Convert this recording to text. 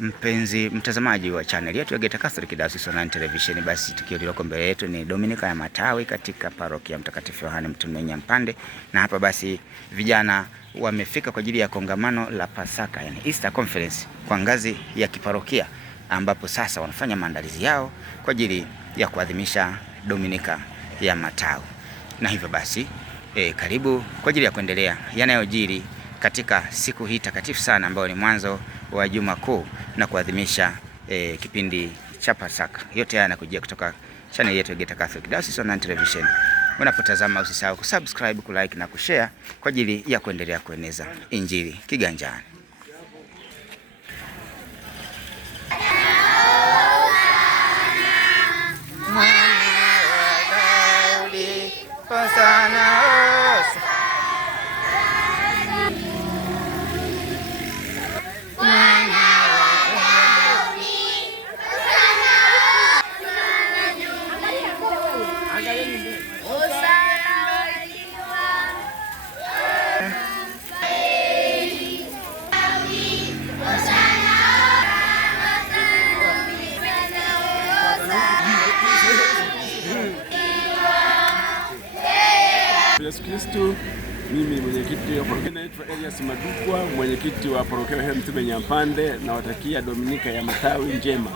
Mpenzi mtazamaji wa channel yetu ya Geita Catholic Diocese Online Television, basi tukio liloko mbele yetu ni Dominika ya Matawi katika parokia ya Mtakatifu Yohane Mtume Nyampande, na hapa basi vijana wamefika kwa ajili ya kongamano la Pasaka, yani Easter Conference kwa ngazi ya kiparokia, ambapo sasa wanafanya maandalizi yao kwa ajili ya kuadhimisha Dominika ya Matawi. Na hivyo basi karibu kwa ajili ya kuendelea yanayojiri katika siku hii takatifu sana ambayo ni mwanzo wa Juma Kuu na kuadhimisha kipindi cha Pasaka. Yote haya yanakujia kutoka channel yetu ya Geita Catholic Diocese Online Television. Unapotazama usisahau kusubscribe, kulike na kushare kwa ajili ya kuendelea kueneza Injili kiganjani. Yesu Kristo. Mimi mwenyekiti wa parokia naitwa Elias Madukwa, mwenyekiti wa parokia ya Mtume Nyampande, na watakia Dominika ya Matawi njema.